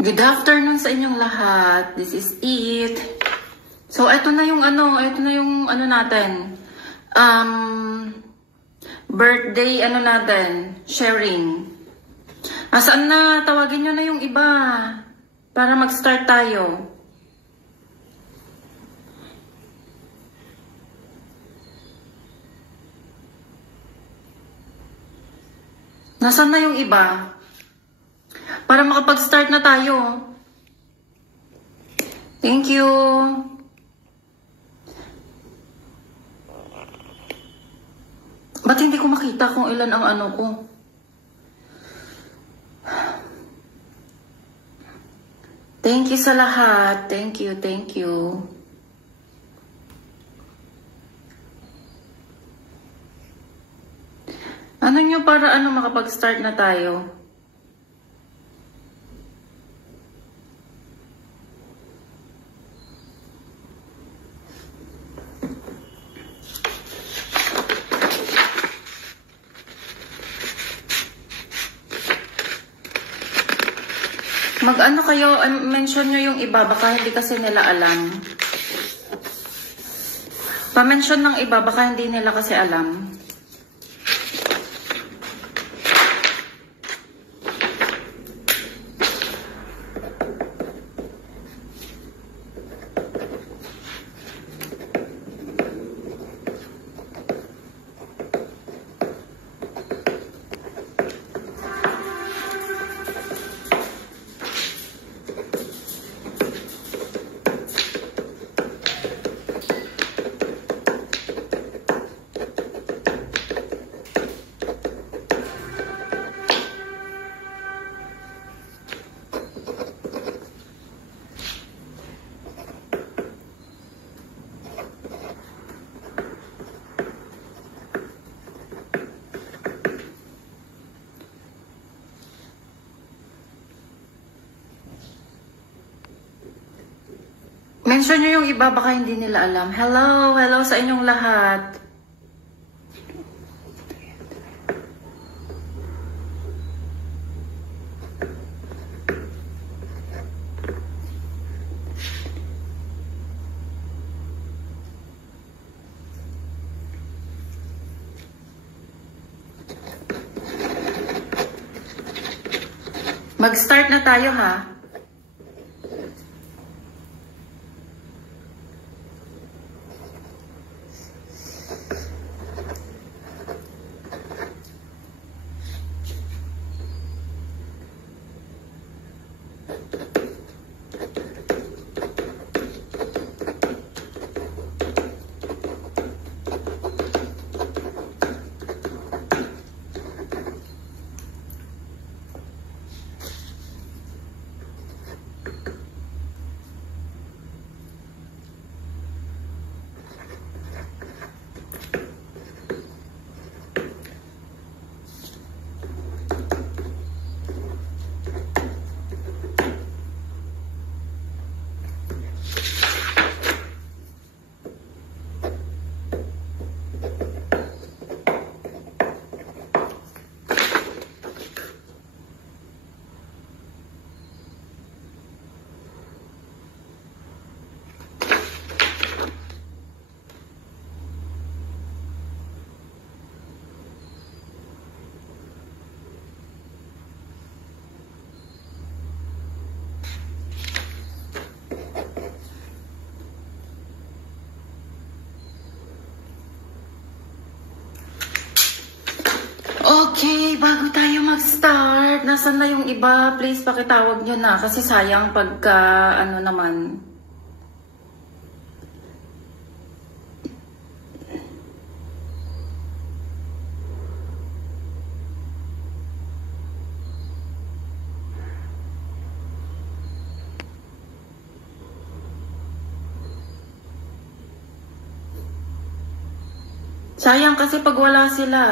Good afternoon sa inyong lahat. This is it. So, ito na yung natin. Birthday natin, sharing. Saan na? Tawagin nyo na yung iba para mag-start tayo. Nasaan na yung iba? Para makapag-start na tayo. Thank you. Ba't hindi ko makita kung ilan ang ano ko? Thank you sa lahat. Thank you, thank you. Ano nyo para makapag-start na tayo? Mag-ano kayo, mention nyo yung iba, baka hindi kasi nila alam. Pa-mention ng iba, baka hindi nila kasi alam. Mention nyo yung iba, baka hindi nila alam. Hello, hello sa inyong lahat. Mag-start na tayo ha. Okay, bago tayo mag-start, nasaan na yung iba? Please, pakitawag nyo na kasi sayang pagka naman. Sayang kasi pag wala sila.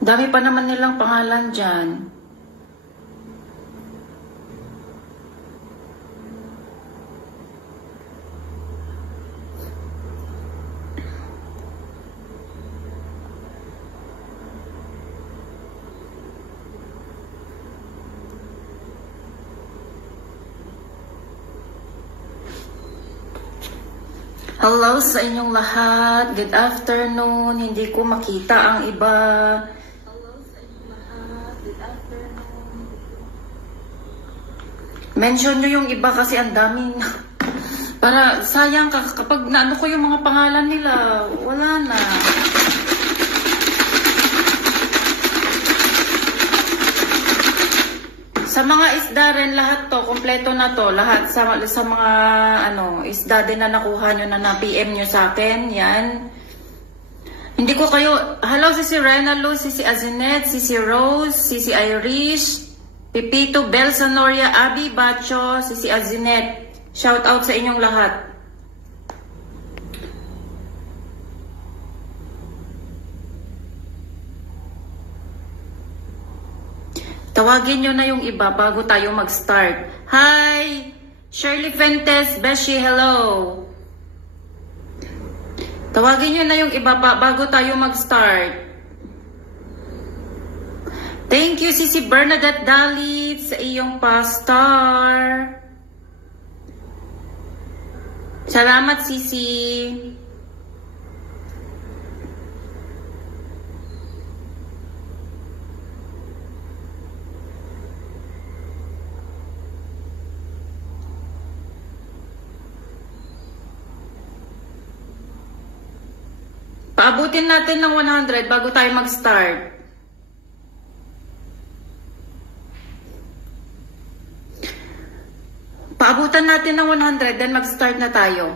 Dami pa naman nilang pangalan dyan. Hello sa inyong lahat. Good afternoon. Hindi ko makita ang iba. Mention nyo yung iba kasi ang daming... Para sayang kapag naano ko yung mga pangalan nila, wala na. Sa mga isda rin lahat to, kompleto na to. Lahat sa mga isda din na nakuha nyo na PM nyo sa akin. Yan. Hindi ko kayo... Hello, Sisi Renalo, Sisi Azinet, Sisi Rose, Sisi Irish, Pipito, Bel Sanoria, Abby Bacho, Sisi Azinet. Shout out sa inyong lahat. Tawagin nyo na yung iba bago tayo mag-start. Hi! Shirley Fentes, Beshi, hello! Tawagin nyo na yung iba pa bago tayo mag-start. Thank you, Sisi Bernadette Dalit, sa iyong pa-star. Salamat, Sisi. Paabutin natin ng 100 bago tayo mag-start. Paabutan natin ng 100, then mag-start na tayo.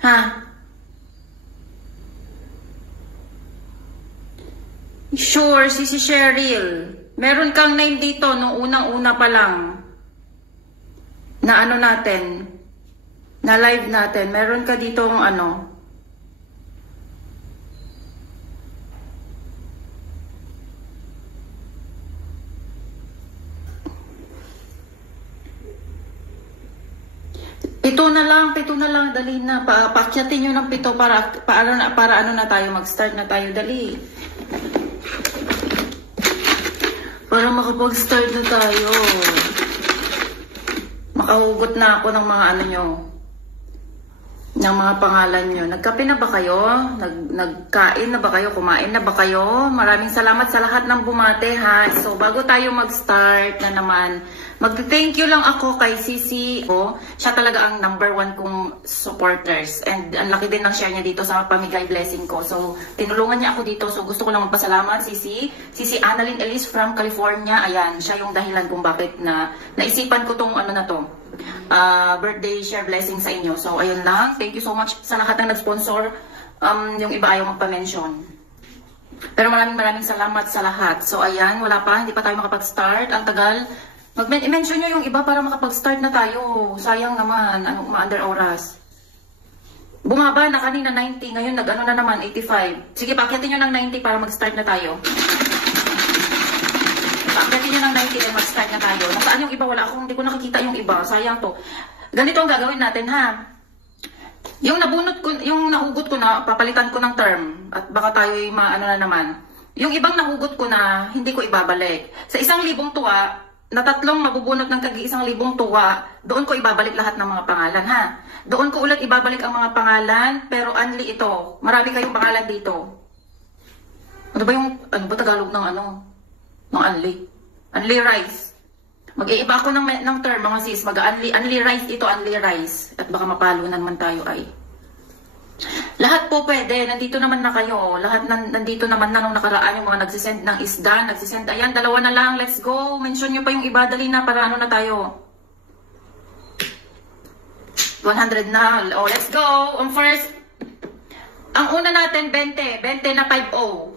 Ha? Sure, si Cheryl. Meron kang name dito nung unang-una pa lang. Na ano natin. Na live natin. Meron ka dito ng ano. Pito na lang, dali na. Paakyatin nyo ng pito para ano na tayo, mag-start na tayo, dali. Para makapag-start na tayo. Makahugot na ako ng mga ano nyo. Ng mga pangalan nyo. Nagkape na ba kayo? Nagkain na ba kayo? Kumain na ba kayo? Maraming salamat sa lahat ng bumate, ha. So, bago tayo mag-start na naman, mag-thank you lang ako kay Sisi. Siya talaga ang #1 kong supporters. And ang laki din ng share niya dito sa pamigay blessing ko. So, tinulungan niya ako dito. So, gusto ko lang magpasalamat, Sisi. Sisi Annalyn Elise from California. Ayan, siya yung dahilan kung bakit naisipan ko tong ano na to. Birthday share blessing sa inyo. So, ayun lang. Thank you so much sa lahat ng nag-sponsor. Yung iba ayaw magpa-mention. Pero maraming salamat sa lahat. So, ayan. Wala pa. Hindi pa tayo makapag-start. Ang tagal. Mag-mention nyo yung iba para makapag-start na tayo. Sayang naman. Under oras. Bumaba na kanina 90. Ngayon nag-ano na naman 85. Sige, pakyatin nyo ng 90 para mag-start na tayo. Pakyatin nyo ng 90 and mag-start na tayo. Nasaan yung iba? Wala akong, hindi ko nakikita yung iba. Sayang to. Ganito ang gagawin natin, ha? Yung nahugot ko na, papalitan ko ng term. At baka tayo maano na naman. Yung ibang nahugot ko na, hindi ko ibabalik. Sa 1,000 tuwa, na 3 mabubunot ng tagi-1,000 tuwa, doon ko ibabalik lahat ng mga pangalan, ha? Doon ko ulit ibabalik ang mga pangalan, pero only ito. Marami kayong pangalan dito. Ano ba Tagalog ng ng only? Only rice. Mag-iiba ako ng term, mga sis. Only rice ito, only rice. At baka mapalo na naman tayo ay. Lahat po pwede. Nandito naman na kayo. Lahat nandito naman na nung nakaraan yung mga nagsisend ng isda. Nagsisend. Ayan, 2 na lang. Let's go. Mention nyo pa yung iba. Dali na para ano na tayo. 100 na. Oh, let's go. First, ang una natin, 20. 20 na 5-0.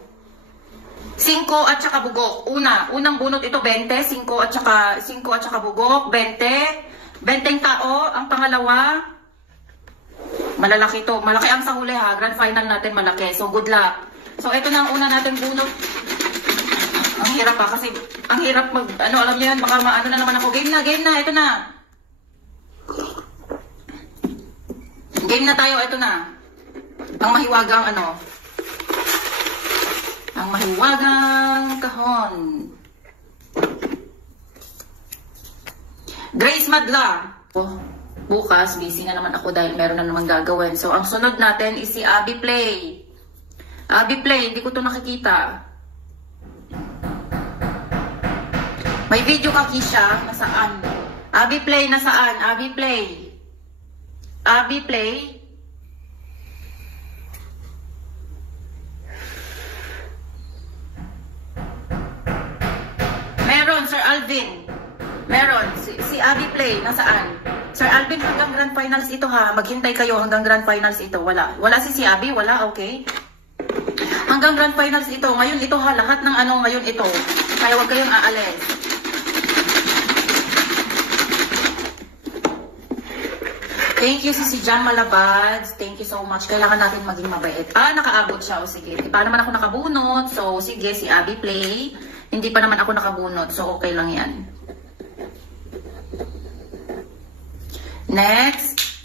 5 at saka bugok. Unang bunot ito 20, 5 at saka bugok, 20. 20 tao. Ang pangalawa, malalaki to. Malaki ang sa huli, ha. Grand final natin malaki. So good luck. So ito na ang una natin bunot. Ang hirap pa kasi ang hirap alam niyo yan, baka maano na naman ako. Game na, ito na. Game na tayo, ito na. Ang mahiwagang ang mahiwagang kahon. Grace Madla. Bukas, busy na naman ako dahil meron na naman gagawin. So, ang sunod natin is si Abby Play. Abby Play, hindi ko to nakikita. May video ka, Kisha. Nasaan? Abby Play, nasaan? Abby Play. Abby Play. Meron, Sir Alvin. Meron. Si Abby Play, nasaan? Sir Alvin, hanggang grand finals ito ha. Maghintay kayo hanggang grand finals ito. Wala. Wala si Abby? Wala? Okay. Hanggang grand finals ito. Ngayon ito ha. Lahat ng ano ngayon ito. Kaya huwag kayong aalis. Thank you si Jan Malabads. Thank you so much. Kailangan natin maging mabait. Nakaabot siya. O sige. Di pa naman ako nakabunot. So sige, si Abby Play. Hindi pa naman ako nakabunot. So okay lang yan. Next.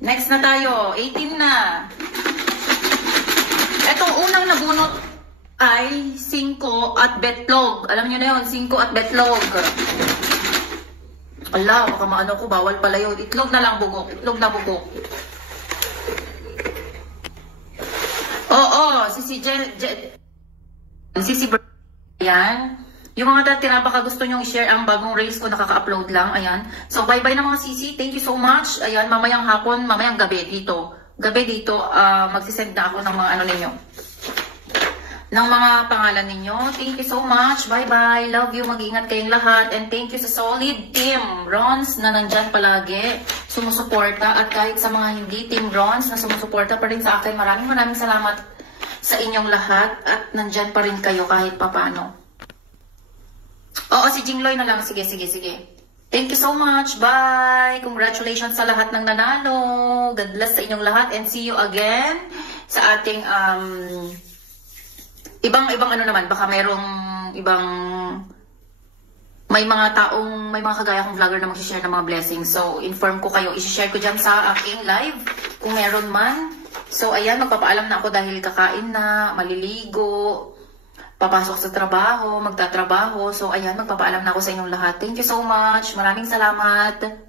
Next na tayo. 18 na. Etong unang nabunot ay 5 at betlog. Alam niyo na yun, 5 at betlog. Ala, baka maano ko, bawal pala yun. Itlog na lang bugok. Itlog na bugok. Oo, si Yan. Yung mga natira, baka gusto nyong i-share ang bagong reels ko, nakaka-upload lang. Ayan. So, bye-bye na mga sisi. Thank you so much. Ayan, mamayang hapon, mamayang gabi dito. Gabi dito, magsisend na ako ng mga ano ninyo. Ng mga pangalan ninyo. Thank you so much. Bye-bye. Love you. Mag-ingat kayong lahat. And thank you sa solid team Rons na nandyan palagi. Sumusuporta. At kahit sa mga hindi team Rons na sumusuporta pa rin sa akin, maraming salamat sa inyong lahat. At nandyan pa rin kayo kahit papano. Oo, si Jingloy na lang. Sige. Thank you so much. Bye! Congratulations sa lahat ng nanalo. God bless sa inyong lahat. And see you again sa ating ibang ano naman. Baka merong ibang may mga kagaya kong vlogger na mag-share ng mga blessings. So, inform ko kayo. I-share ko dyan sa aking live kung meron man. So, ayan. Magpapaalam na ako dahil kakain na, maliligo, papasok sa trabaho, magtatrabaho. So, ayan, magpapaalam na ako sa inyong lahat. Thank you so much. Maraming salamat.